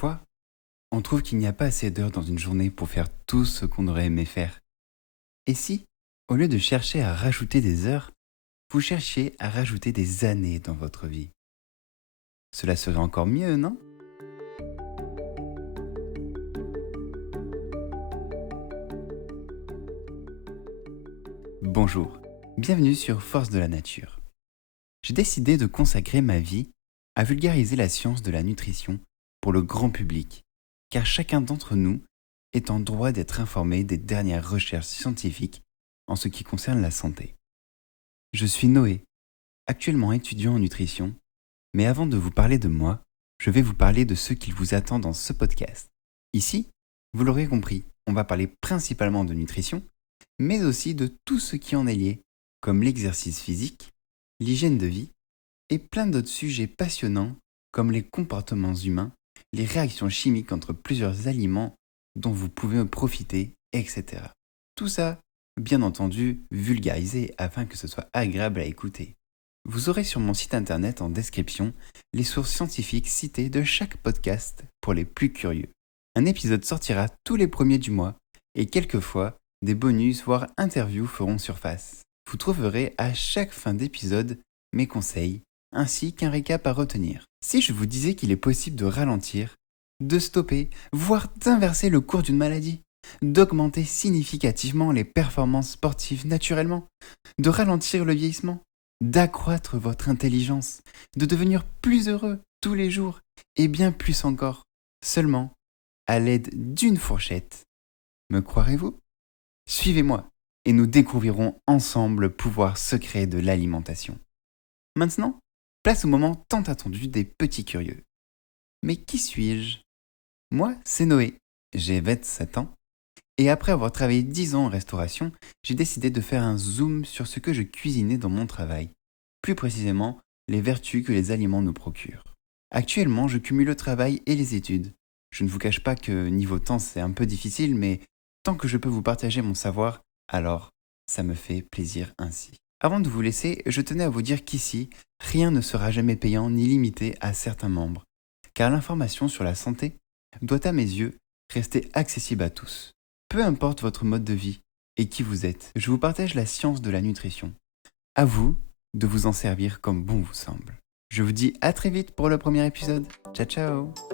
Parfois, on trouve qu'il n'y a pas assez d'heures dans une journée pour faire tout ce qu'on aurait aimé faire. Et si, au lieu de chercher à rajouter des heures, vous cherchiez à rajouter des années dans votre vie? Cela serait encore mieux, non? Bonjour, bienvenue sur Force de la Nature. J'ai décidé de consacrer ma vie à vulgariser la science de la nutrition pour le grand public, car chacun d'entre nous est en droit d'être informé des dernières recherches scientifiques en ce qui concerne la santé. Je suis Noé, actuellement étudiant en nutrition, mais avant de vous parler de moi, je vais vous parler de ce qu'il vous attend dans ce podcast. Ici, vous l'aurez compris, on va parler principalement de nutrition, mais aussi de tout ce qui en est lié, comme l'exercice physique, l'hygiène de vie et plein d'autres sujets passionnants comme les comportements humains, les réactions chimiques entre plusieurs aliments dont vous pouvez profiter, etc. Tout ça, bien entendu, vulgarisé afin que ce soit agréable à écouter. Vous aurez sur mon site internet en description les sources scientifiques citées de chaque podcast pour les plus curieux. Un épisode sortira tous les premiers du mois et quelquefois des bonus voire interviews feront surface. Vous trouverez à chaque fin d'épisode mes conseils ainsi qu'un récap à retenir. Si je vous disais qu'il est possible de ralentir, de stopper, voire d'inverser le cours d'une maladie, d'augmenter significativement les performances sportives naturellement, de ralentir le vieillissement, d'accroître votre intelligence, de devenir plus heureux tous les jours et bien plus encore, seulement à l'aide d'une fourchette. Me croirez-vous? Suivez-moi et nous découvrirons ensemble le pouvoir secret de l'alimentation. Maintenant, place au moment tant attendu des petits curieux. Mais qui suis-je? Moi, c'est Noé, j'ai 27 ans, et après avoir travaillé 10 ans en restauration, j'ai décidé de faire un zoom sur ce que je cuisinais dans mon travail, plus précisément les vertus que les aliments nous procurent. Actuellement, je cumule le travail et les études. Je ne vous cache pas que niveau temps, c'est un peu difficile, mais tant que je peux vous partager mon savoir, alors ça me fait plaisir ainsi. Avant de vous laisser, je tenais à vous dire qu'ici, rien ne sera jamais payant ni limité à certains membres, car l'information sur la santé doit à mes yeux rester accessible à tous. Peu importe votre mode de vie et qui vous êtes, je vous partage la science de la nutrition. À vous de vous en servir comme bon vous semble. Je vous dis à très vite pour le premier épisode. Ciao ciao!